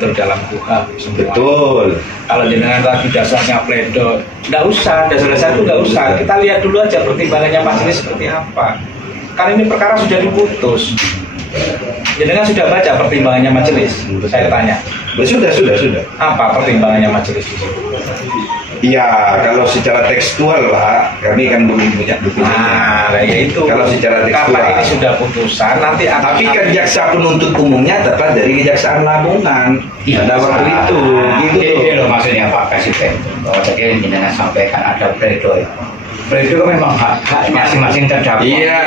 diatur dalam KUHP semua. Betul. Kalau jenengan lagi dasarnya pledoi, nggak usah, dasar itu nggak usah. Kita lihat dulu aja pertimbangannya majelis seperti apa. Kan ini perkara sudah diputus. Jenengan sudah baca pertimbangannya majelis? Saya tanya. Sudah. Apa pertimbangannya majelis itu? Iya, kalau secara tekstual Pak, kami kan belum punya dokumennya. Nah, ya itu. Kalau secara tekstual. Karena ini sudah putusan, nanti tapi kan jaksa penuntut umumnya tetap dari Kejaksaan Lamongan. Pada waktu itu, gitu. Ini loh maksudnya Pak Presiden. Bahwa tadi jenengan sampaikan ada pledoi. Pledoi memang hak masing-masing terdakwa. Iya.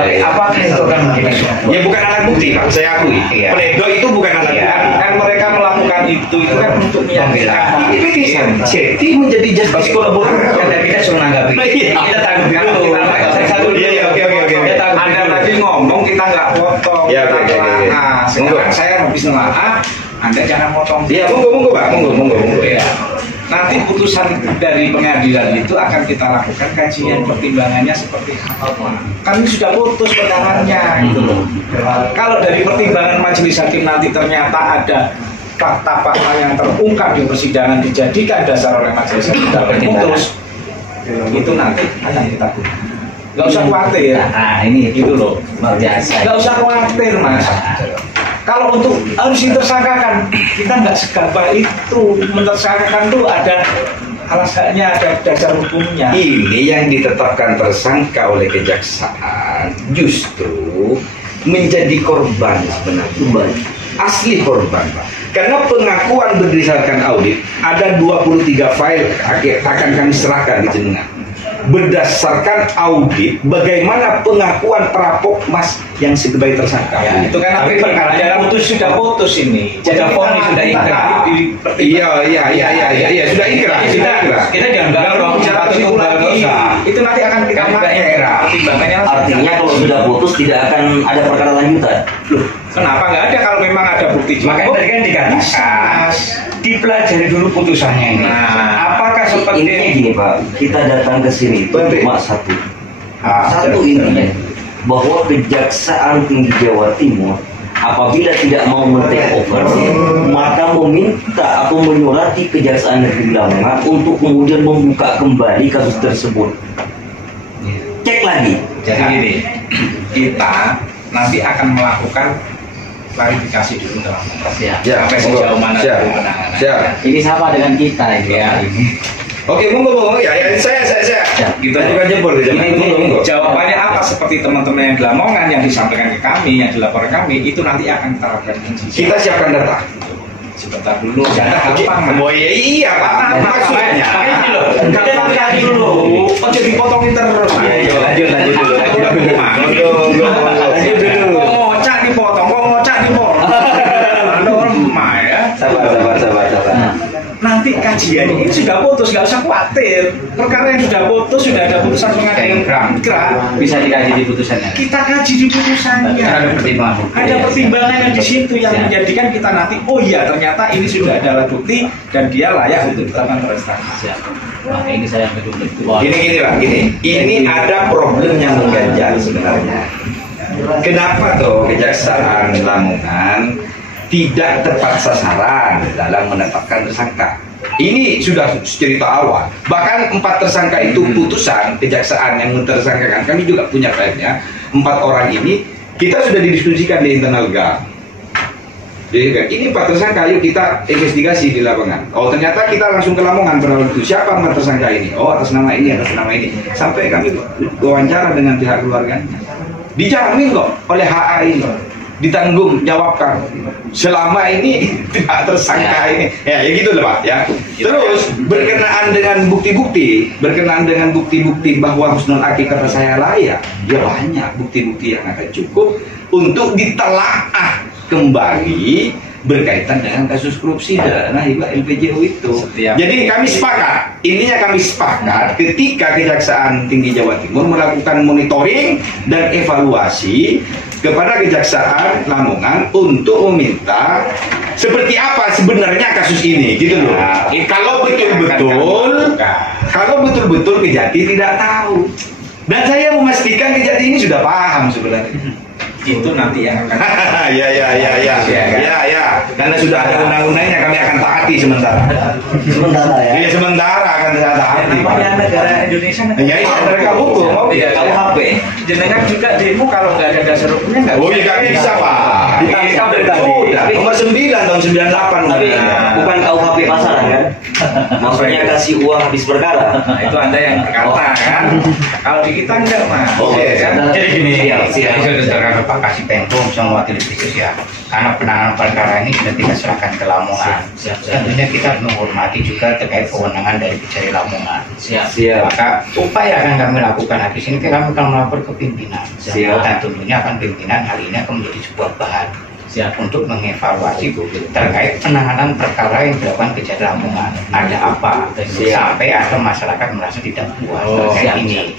Tapi apakah itu kan menjadi ya bukan alat bukti Pak, saya akui. Iya. Pledoi itu bukan alat bukti. kan mereka melakukan itu kan untuk meyakinkan. Ini bisa jadi menjadi justice kolaborator. Kita suruh nanggapi. Kita tanggapi dulu. Iya, oke. Anda tadi ngomong kita nggak potong. Ya, oke. Sekarang saya habis nelaah, Anda jangan potong. Iya, monggo Pak, monggo. Ya. Nanti putusan dari pengadilan itu akan kita lakukan kajian pertimbangannya seperti apa. Kan ini sudah putus perkaranya gitu loh. Kalau dari pertimbangan majelis hakim nanti ternyata ada fakta-fakta yang terungkap di persidangan dijadikan dasar oleh majelis hakim dalam putus, itu nanti akan kita gunakan. Gak usah khawatir. Nah, ini gitu loh. luar biasa. Gak usah khawatir Mas. Kalau untuk harus ditersangkakan, kita nggak segampang itu. Mentersangkakan tuh ada alasannya, ada dasar hukumnya. Ini yang ditetapkan tersangka oleh kejaksaan justru menjadi korban sebenarnya. Asli korban Pak. Karena pengakuan berdasarkan audit ada 23 file akan kami serahkan di jenengan. Berdasarkan audit bagaimana pengakuan perapok Mas yang sebagai tersangka. Ya, itu kan tapi perkara dalam putus sudah putus ini. Sudah vonis, sudah ingkrah. Iya, sudah ingkrah. Kita jangan bicara itu lagi. Itu nanti akan kita pakai. Artinya kalau sudah putus tidak akan ada perkara lanjutan. Loh, kenapa nggak ada kalau memang ada bukti? Makanya tadi kan dikatakan dipelajari dulu putusannya ini. Nah, apakah seperti Intinya gini Pak, kita datang ke sini itu cuma satu intinya bahwa Kejaksaan Tinggi Jawa Timur apabila tidak mau men-take over maka meminta atau menyurati Kejaksaan Negeri Lamongan untuk kemudian membuka kembali kasus tersebut. Cek lagi. jadi gini, kita nanti akan melakukan klarifikasi dulu dalam proses sampai sejauh mana penanganan. Ini sama dengan kita Ya. Oke, monggo ya, saya. Kita bukan jempol, Ini jawabannya apa seperti teman-teman yang di Lamongan yang disampaikan ke kami, yang dilaporkan kami, itu nanti akan kita lakukan. Kita siapkan data. Sebentar dulu, jangan gampang. Oh iya Pak, maksudnya. Ini loh, gampang tadi dulu. Kok jadi potongin terus? Lanjut dulu. Lanjut dulu. Kok ngocak dipotong, kok ngocak dipotong. Lemah ya. Sabar. Nanti kajiannya ini sudah putus, nggak usah khawatir. Perkara yang sudah putus, sudah ada putusan pengadilan ingkrah. bisa dikaji di putusannya? Kita kaji di putusannya. Ada pertimbangan. Ada pertimbangan yang di situ yang menjadikan kita nanti, oh iya ternyata ini sudah ada alat bukti dan dia layak untuk ditetapkan tersangka. Nah, ini saya betul-betul. Ini ada problem yang mengganjal sebenarnya. Kenapa tuh Kejaksaan Lamongan tidak tepat sasaran dalam menetapkan tersangka? Ini sudah cerita awal. Bahkan 4 tersangka itu putusan kejaksaan yang mentersangkakan. Kami juga punya filenya. 4 orang ini kita sudah didiskusikan di internal GAM. Jadi ini 4 tersangka, yuk kita investigasi di lapangan. Oh ternyata kita langsung ke Lamongan berawal itu. Siapa 4 tersangka ini? Oh atas nama ini, atas nama ini. Sampai kami wawancara dengan pihak keluarganya. Dijamin kok oleh HA ini, ditanggung jawabkan selama ini tidak tersangka ini. Ya gitu loh Pak ya. Terus berkenaan dengan bukti-bukti bahwa Husnul Aki kata saya layak, ya banyak bukti-bukti yang akan cukup untuk ditelaah kembali berkaitan dengan kasus korupsi dana hibah LPJU itu. Jadi kami sepakat, ketika Kejaksaan Tinggi Jawa Timur melakukan monitoring dan evaluasi kepada Kejaksaan Lamongan untuk meminta seperti apa sebenarnya kasus ini, gitu loh. Kalau betul-betul Kejati tidak tahu, dan saya memastikan Kejati ini sudah paham sebenarnya. itu nanti yang akan ya. Karena sudah ada undang-undangnya, kami akan taati sementara. Iya, sementara akan saya taati. namanya negara Indonesia Ya, itu mereka hukum. KUHP. Jenengan juga demo kalau nggak ada dasar hukumnya nggak Oh iya, nggak bisa Pak. Kita Sudah, nomor 9 tahun 98. Tapi bukan KUHP pasaran kan? Maksudnya kasih uang habis perkara. Nah, itu Anda yang berkata kan. Kalau di kita enggak, Mas. Oke. Kan? Jadi gini, Siap. ini sudah terkait Pak Kasih Pengko sama wakil bisnis ya. Karena penanganan perkara ini sudah kita serahkan ke Lamongan. Siap. Tentunya kita harus menghormati juga terkait kewenangan dari Kejari Lamongan. Siap. Maka upaya akan kami lakukan habis ini kami akan melapor ke pimpinan. Siap. Dan tentunya akan pimpinan hal ini akan menjadi sebuah bahan untuk mengevaluasi terkait penanganan perkara yang dilakukan Kejari Lamongan. Ada apa? Sampai ada masyarakat merasa tidak puas terkait ini.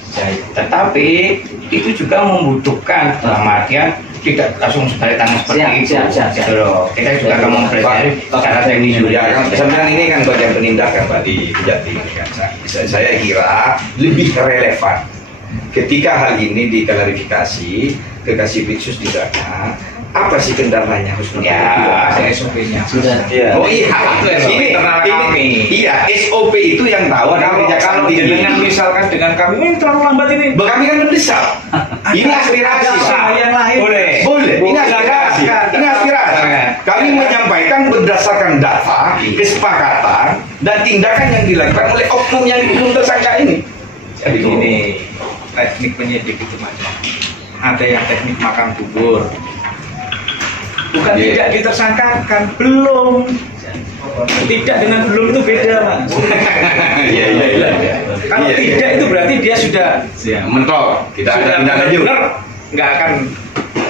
Tetapi itu juga membutuhkan dalam artian tidak langsung sebagai tangan seperti itu. Gitu loh. Kita juga akan mempelajari secara teknis juga. Ya, kan sebenarnya ini kan bagian penindakan Pak di Kejati ini kan. Saya kira lebih relevan ketika hal ini diklarifikasi ke Kasipitsus di sana. Apa sih kendalanya Husnul? Ya, Ada SOP-nya. Sudah. Oh iya, ini iya SOP itu yang tahu. Kalau dengan misalkan dengan kami ini terlalu lambat ini. Kami kan mendesak. Ini aspirasi. Yang lain. Boleh. Ini aspirasi. Kami menyampaikan berdasarkan data, kesepakatan, dan tindakan yang dilakukan oleh oknum yang belum tersangka ini. Jadi gini, teknik penyidik itu macam. Ada yang teknik makan bubur. Bukan tidak ditersangkakan, belum. Tidak dengan belum itu beda, Mas. Iya. Kalau tidak itu berarti dia sudah mentok. Kita ada tindak lanjut. Nggak akan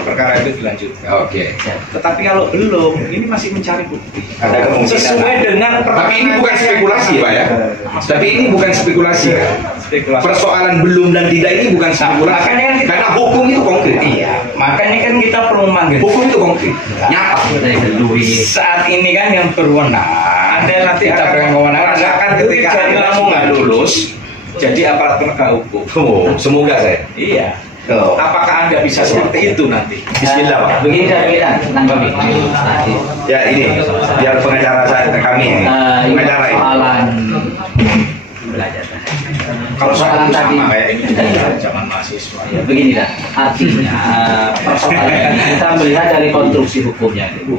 perkara itu dilanjutkan. Oke. Tetapi kalau belum, ini masih mencari bukti. Ada kemungkinan. Sesuai dengan Tapi ini bukan spekulasi, Pak ya. Tapi ini bukan spekulasi. Spekulasi. Persoalan belum dan tidak ini bukan spekulasi. Makanya kan Karena hukum itu konkret. Iya, makanya kan kita perlu memanggil Hukum itu konkret. Nyata. saat ini kan yang berwenang. Anda nanti kita akan merasakan ketika Anda nggak lulus jadi aparat penegak hukum. Oh, semoga saya. Iya. Tuh. Apakah Anda bisa seperti itu nanti? Bismillah, Pak. Begini kita tanggapi. Ya ini biar pengacara kami ini. Pengacara ini. Soalan belajar. Kalau Soalan soalan tadi. sama kayak ini zaman mahasiswa. Ya, begini dah. Artinya persoalan kita melihat dari konstruksi hukumnya, Bu.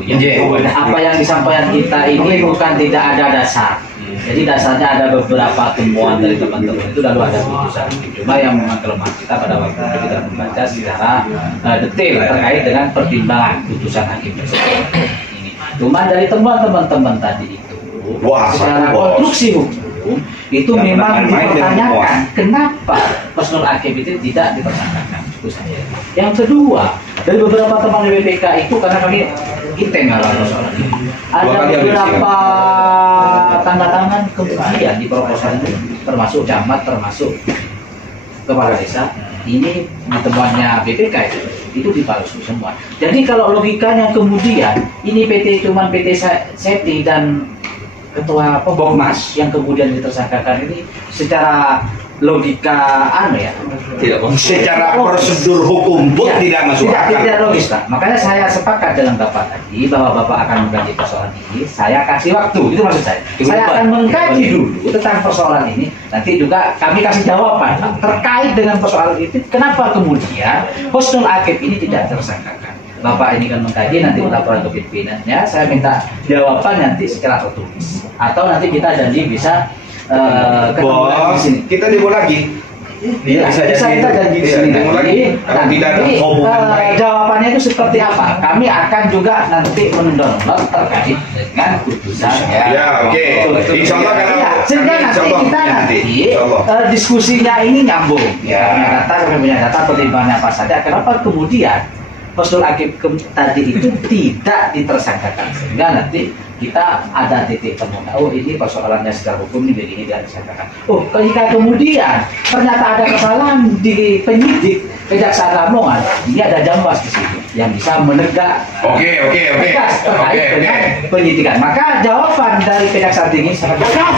Apa yang disampaikan kita ini bukan tidak ada dasar. Jadi dasarnya ada beberapa temuan dari teman-teman itu lalu ada putusan. Cuma yang memang kelemahan kita pada waktu itu kita membaca secara detail terkait dengan pertimbangan putusan hakim tersebut. Ini. Cuma dari temuan teman-teman tadi itu, secara konstruksi hukum itu memang dipertanyakan kenapa Husnul Akib itu tidak dipersangkakan. Yang kedua, dari beberapa teman BPK itu karena kami intens dalam persoalan ini, ada beberapa tanda tangan kemudian di proposal itu, termasuk camat, termasuk kepala desa. Ini temuannya BPK itu dipalsu semua. Jadi kalau logikanya kemudian ini cuman PT Safety dan ketua Pembokmas yang kemudian ditersangkakan ini secara logika tidak secara prosedur hukum pun tidak masuk akal. Tidak logis lah. Makanya saya sepakat dengan Bapak tadi bahwa Bapak akan mengkaji persoalan ini. Saya kasih waktu, itu maksud saya. Saya akan mengkaji dulu tentang persoalan ini. Nanti juga kami kasih jawaban terkait dengan persoalan itu. Kenapa kemudian Husnul Akib ini tidak tersangkakan? Bapak ini kan mengkaji, nanti melaporkan ke pimpinannya. Saya minta jawaban nanti secara tertulis. Atau nanti kita janji bisa ketemu di sini. Kita demo lagi. Iya, bisa kita janji di sini. Jadi jawabannya itu seperti apa? Kami akan juga nanti mendownload terkait dengan putusan. Ya, oke. Insya Allah kalau sehingga nanti kita nanti diskusinya ini nyambung. Ya, punya data pertimbangannya apa saja. Kenapa kemudian Husnul Akib tadi itu tidak ditersangkakan, sehingga nanti kita ada titik temu. Oh, ini persoalannya secara hukum ini begini tidak disangkakan. Oh, ketika kemudian ternyata ada kesalahan di penyidik Kejaksaan Lamongan, ini ada jambas di situ yang bisa menegak tegas terkait dengan penyidikan. Maka jawaban dari Kejaksaan Tinggi sangat jelas.